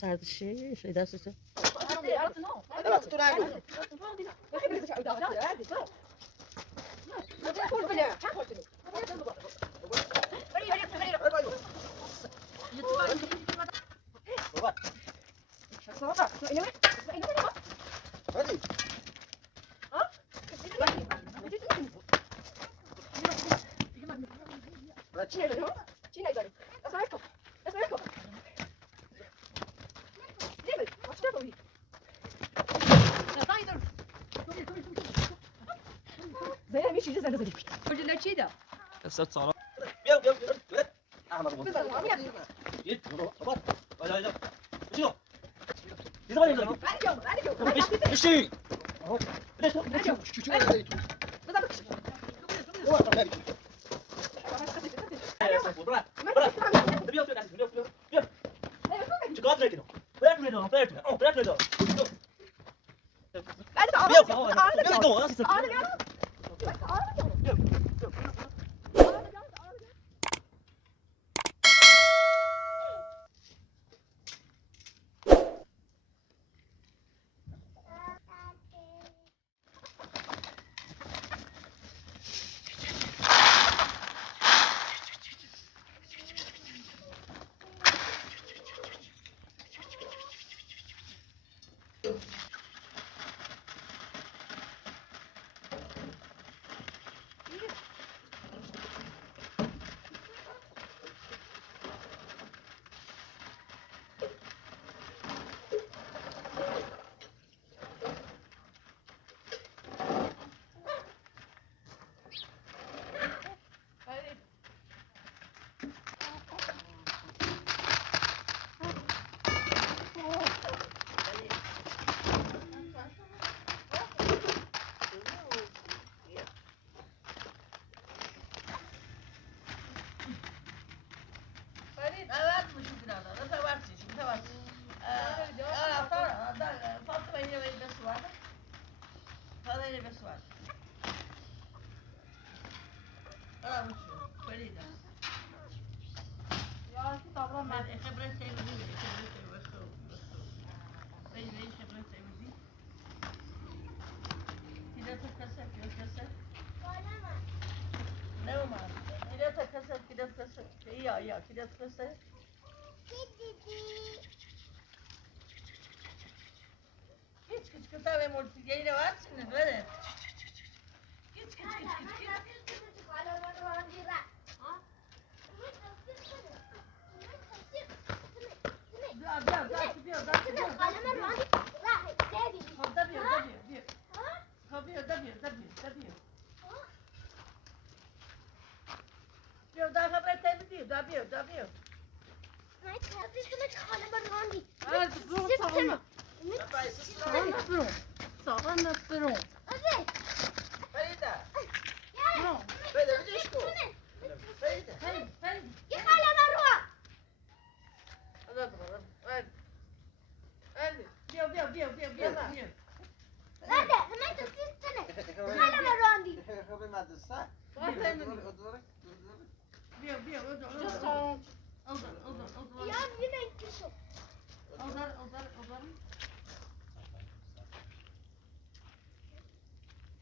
سردشی شوی دستتو استاذ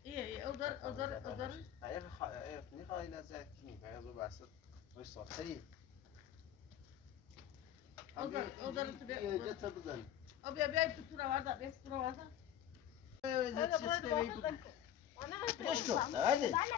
إيه أقدر هي نخواهی نزد کنی باید رو بسط روی ساخته أقدر یه جتا بزن أبي فتورة واحدة هذا بسيط ليش تو؟ هذه هذا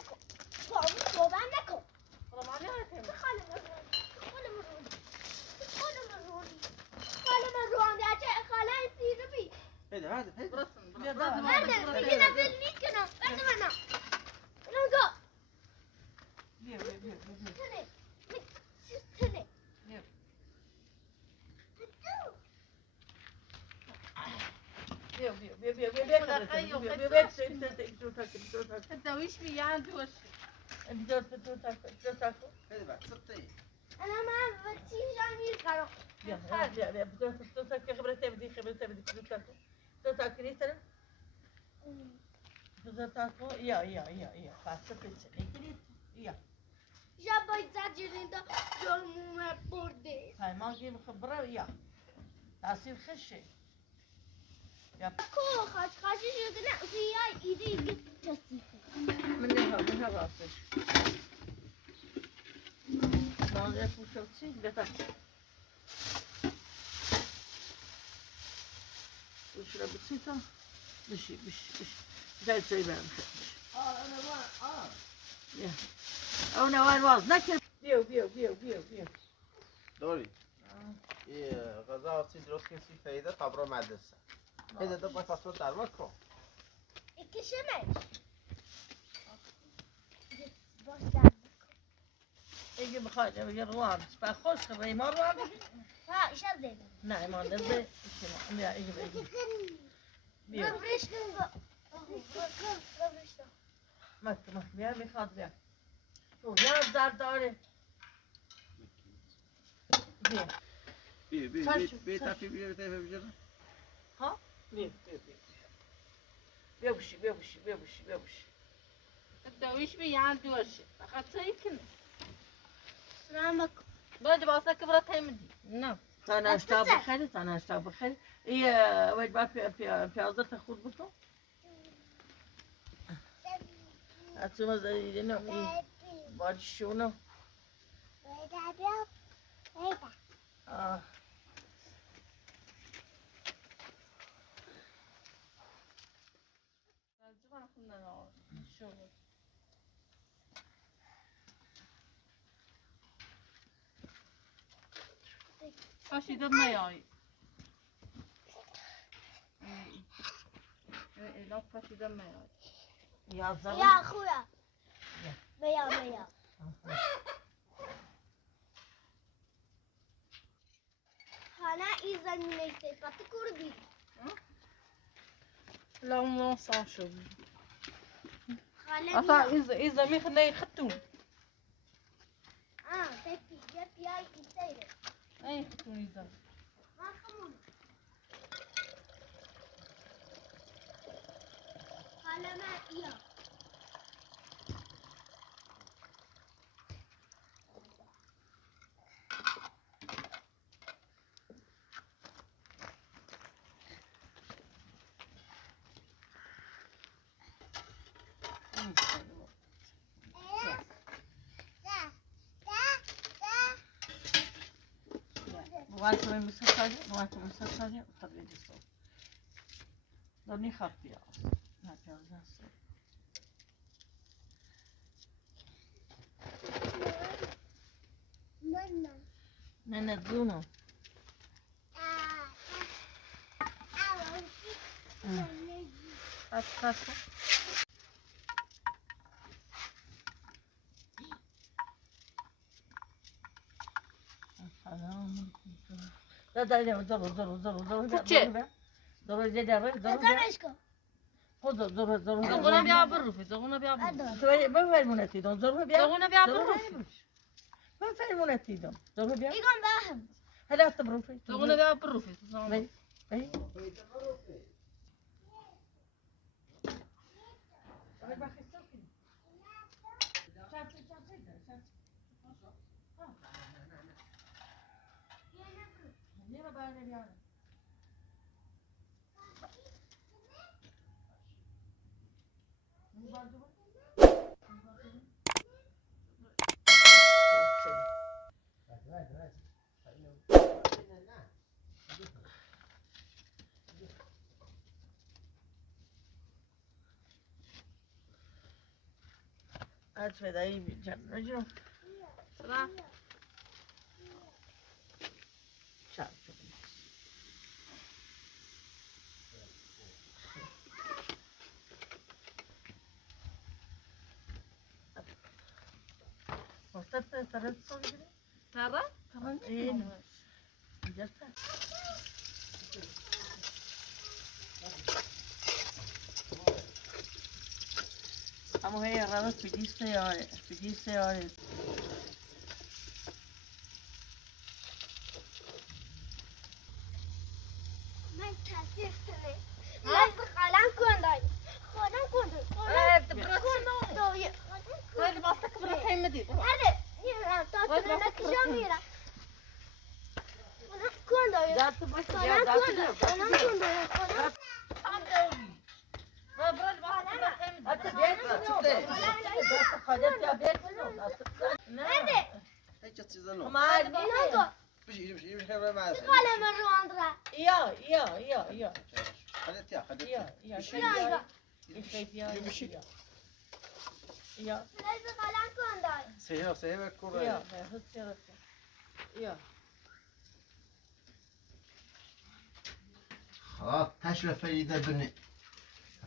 الدويش بيان دوش أنا ما بتيجي جاني الكرو. جابي تاجرين ده جرمو ما بردي. هاي ما نجيب خبرة وياه تصير خشة كو خاشي شغلنا فيها إيدي جسيفة. منها راسش ما نعرف وش تصير بتاكل وش راه بسيطة بش جاي تسوي بها أنا وين واز نكر بيو دوري غذا چیز درست کسی فایده قبر مدرسه هذا ده باید فصل در مکو إكشمش. يجي بخارج يروان بخش خبري ما روان ها إيش هذا؟ نعم ما نزل لا يجي بيو ربرش نبغى. ربرش. ما بيا بيخاط بيا تو يا زار داره بيا بی تفی بجرد ها بيا بيوشي الدويش بيان دوش فقط سيكن سلامك. بعد باسا كبرت هاي مدي نعم أنا أشتغل بخير إيه وين بقى في عزة خود بكم أتسمى زي إنه بعد شونو فاشي دم ياي لا فاشي دم ياي يا زلمة يا أخويا. ميا. أنا إذا نيسي بتكوربي. لا ما صاشو خالد. أصلا إذا مي خلنا يختون تبي ياي يصير. أي يختون إذا ما خمون. خالد ما إياه. وانتم مسافرين طبيعي الصوت دوني خاطي هكذا نانا دونو خاطي لا زغونا بيا بالروفي زغونا بيا بالروفي ما فهمونتي دون زغونا بيا بالروفي ما فهمونتي دون زغونا بيا إيجون باهم. هلا تبروفي زغونا بيا بالروفي اي هات فدایی بیچن رجوع سلام شب مصطفى ترى تصور نرى كمان ايه جلسة اما هي رابط في سيارة من تاثیر کنه لازم قلم کن دایی خودم کن دایی هاي باستك برا مدي هذا میرم تا تو نکشم میرم کن دایی دست باش خودم یا کن دست خودم کن دایی خودم برا باستك برا مدي حتى بيت دست خالد يا بيت هذا هيك چیزا نو ما عاد اینو کن بيجي خير ما قلم رو اندره يا خليت يا خليت يا یا يا لازم قلم کن دایی سيها كورة يا خلاص تشوى فريدة بني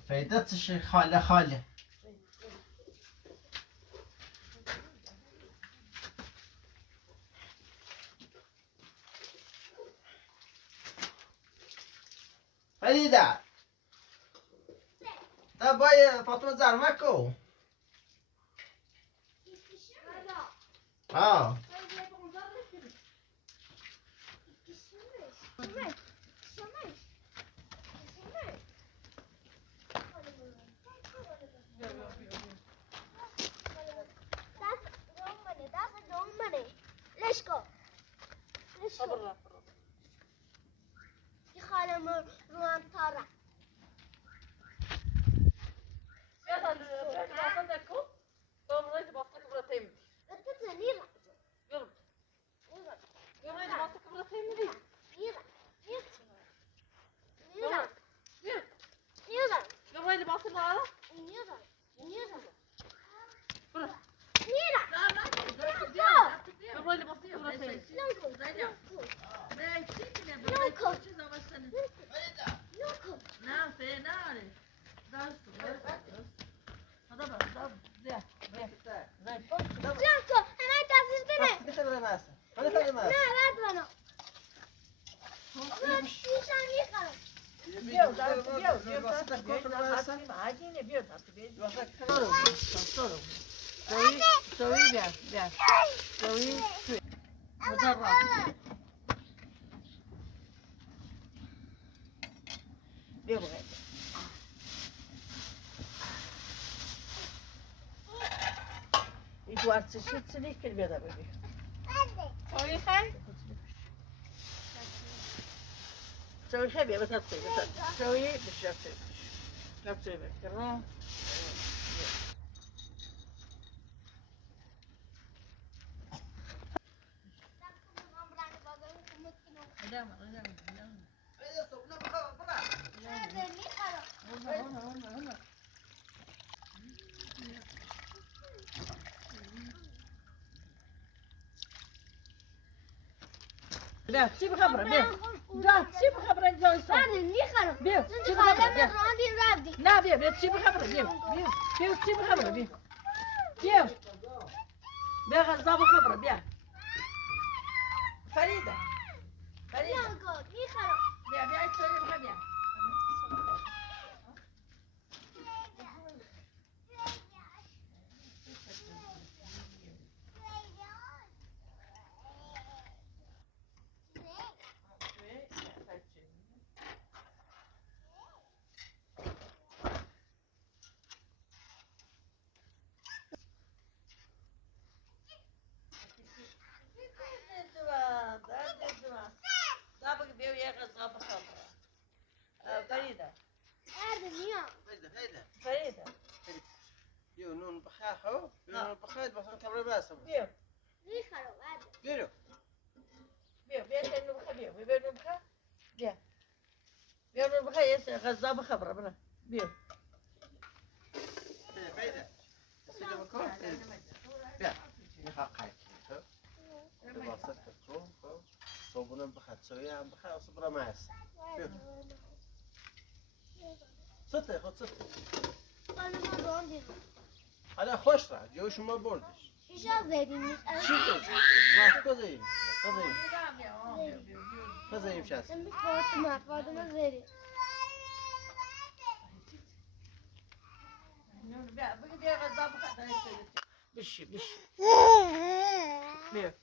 فريدة تشي خالة فريدة باي فاطمة زرمكو اه برا خالم رو هم تارم يلا باستك كو برا باستك برا مدي انت نيرا يلا نيرا يلا باستك برا مدي نيرا يلا نيرا يلا نيرا يلا باستك برا نيرا نيرا برا نيرا يلا باستك برا مدي جانكو انا تاسيس كده مثل ما ماسة مثل ما لا ماسة لا تبنا شيشان يخرب سوي خير تسوي خير بس لا تسوي مش لا تسوي بكرة لا تسيب خبرة لا تسيب خبرة جالسة هذا يخرب بيو انت تسيب خالم خبرة راندي رابدي لا بيو تسيب خبرة بيو تسيب خبرة بيو غزاب خبرة بيو فريدة يخرب بيو تسوي بخبيا فريدة هذا اليوم فريدة يو نون بخاخو نون بخاخ بس كبر باسم بيو يخرب هذا بيرو تنو بخبيو بيو نبخا بيو نبخا يس غزاب خبرة بنا بيو فايدة سیده بکن بیا این حق حکی خب واسه کن خب صابونم بخد سویه هم بخد اصلا برا محس بیا سته خود سته حالا خوش رد یا شما بردش ایشا زیدیم چی بود؟ وقت بزاییم بزاییم شست فاطمه زیدیم بشی بشی بیا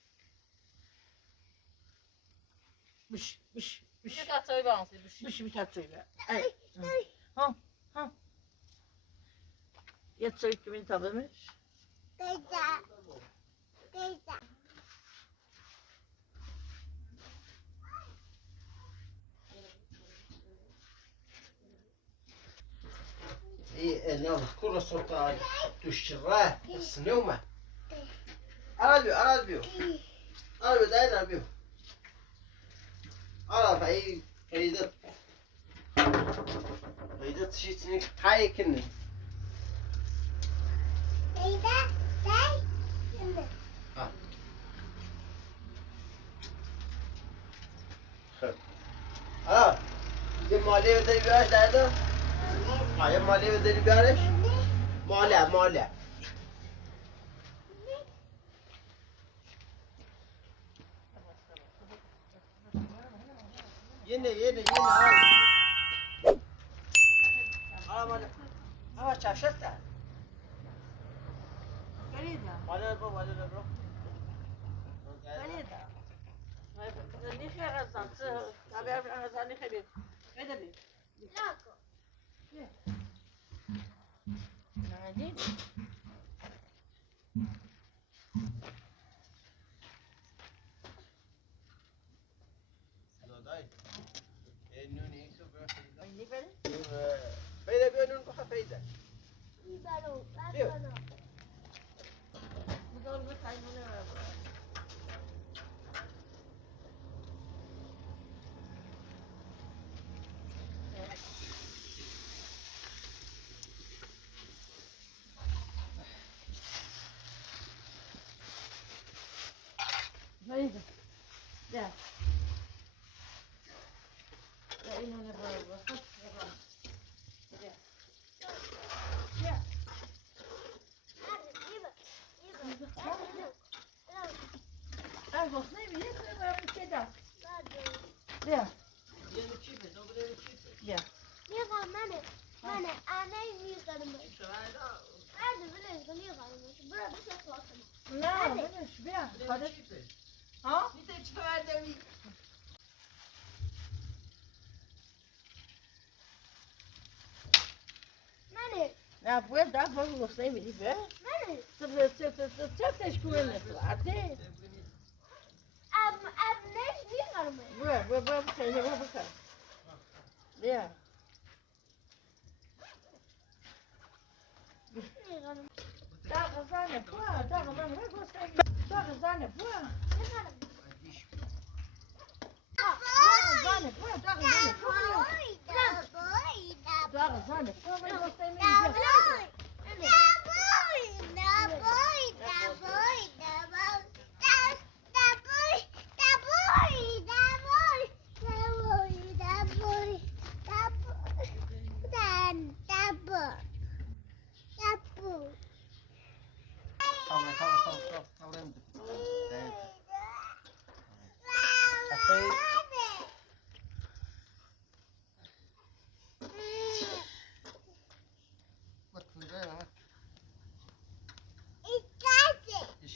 بشی بشی بشی Bir katayı bağımsız bir şey. بشی بیتر توی بیا ها ها یه توی که بین تابمش ايه الناس كل صوت تشراه السنومة أراد بيو داينا بيو أراد هاي فايدة شيء تنك هاي كني یه مالی بداری بیارش درده؟ یه مالی بداری بیارش؟ ماله yine al mاله ama çarşaf da فريدة mاله برو فريدة نيخي غزان تابع غزان نيخي بيت هيدا بيت نعدين دای نون این تو برو ويني بني فایده بیا نون بخواه فایده بدور بتعلمونه فريدة لا لا إنه نبغى خش Algo snemi, jest to keda. Ja. Ja. لا بلاش بيع ها لا بوين ده فوق snemi دي بيع تبغى تشكوين عادي بوين بخير يا ده غزانة بوا ده غزانة بوا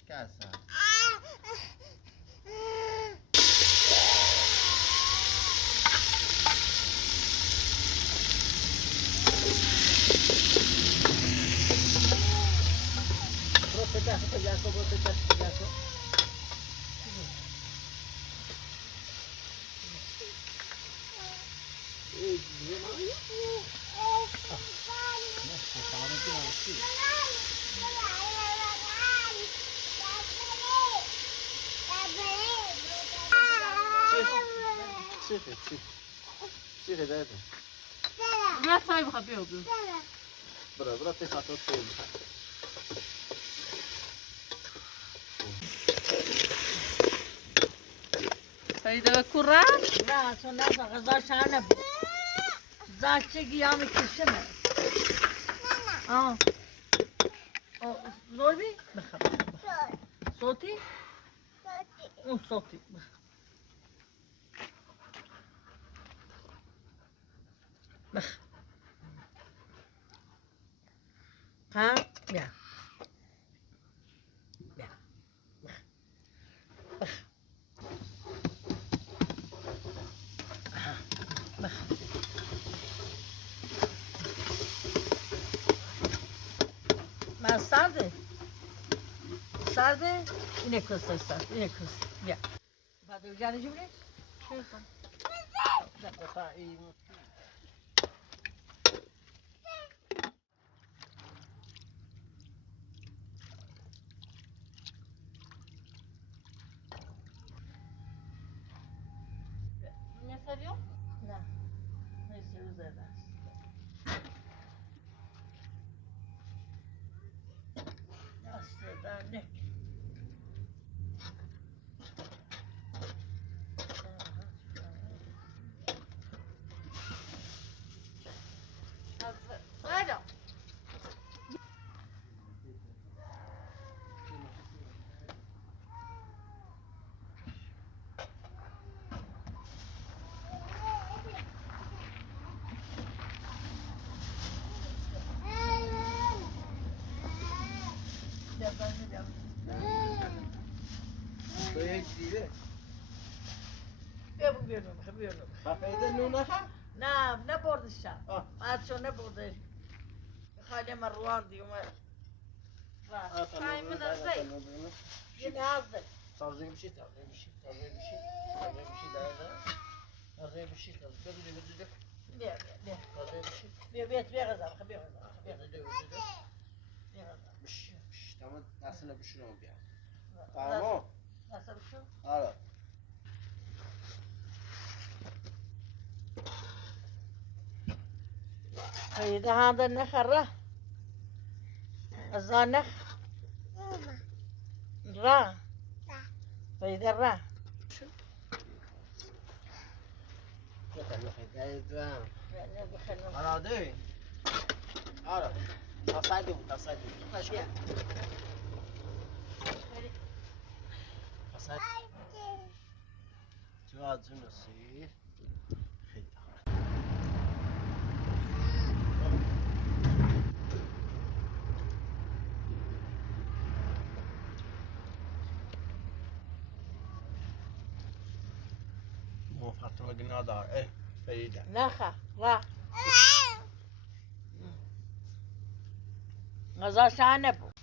Escassa. Pedaço. Tira deve. لا صايبها بيوضو Bura tez atıyor. فریده کورا نه چون نه غذا شانه بود زاچه گیامی کشمه آه زور بی بخب صوتی اون صوتی بخ ها بیا بیا بخ بخ من سرده اینه کسته سرد اینه کسته بیا بعد رو جانی جمعه چه کن Ne seviyor? نه نسی رو زده است دست درنه Nerede? تو یک دیده بیا بگو بیارم فریده نو نخواه نه بردش شب آه. بچه نبردش خیلی من رواندی اومد یه نازده تازه میشی بیا غذا بیا تمام دستنا بشورم بیار تمام دست بشو آره خیلی هنده نخره از نخ را خیلی را آراده آره تصدی بود بیا تو از نسی خیلی فاطمه گناه دار اه فریده نخه را غذا شانه بود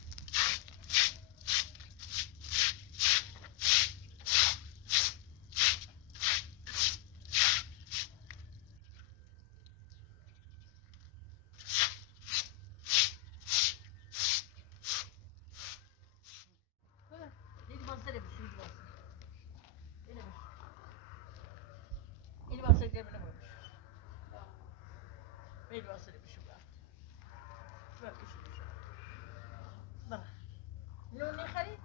اینی واسه جمعه نمونش اینی واسه بشو برا نون نخری؟ نه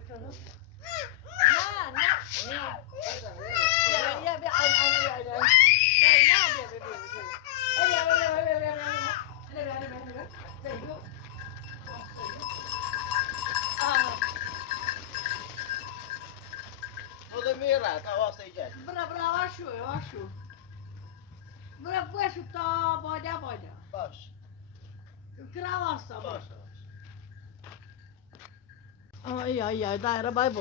kızım. Ya bir ay. Ne yapıyor bebeğim? Bu da mira, tavası yiyecek. Bra, varsho. Bra, bu şu ta boyda. Baş. Kravassa. Baş. Ay, da arabay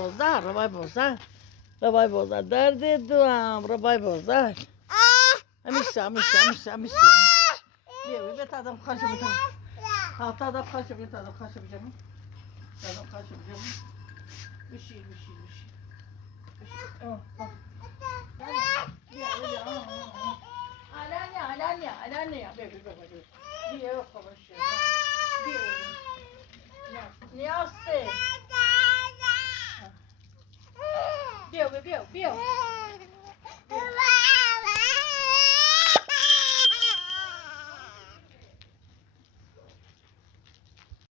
bozar. Derdi duam, arabay bozar. Amişa. Bir tadam kaşımı ta. Ha tadam kaşımı. Bir şey. Alanya. Bebe. Bir yok konuşuyor. Ne yapsın? Bill.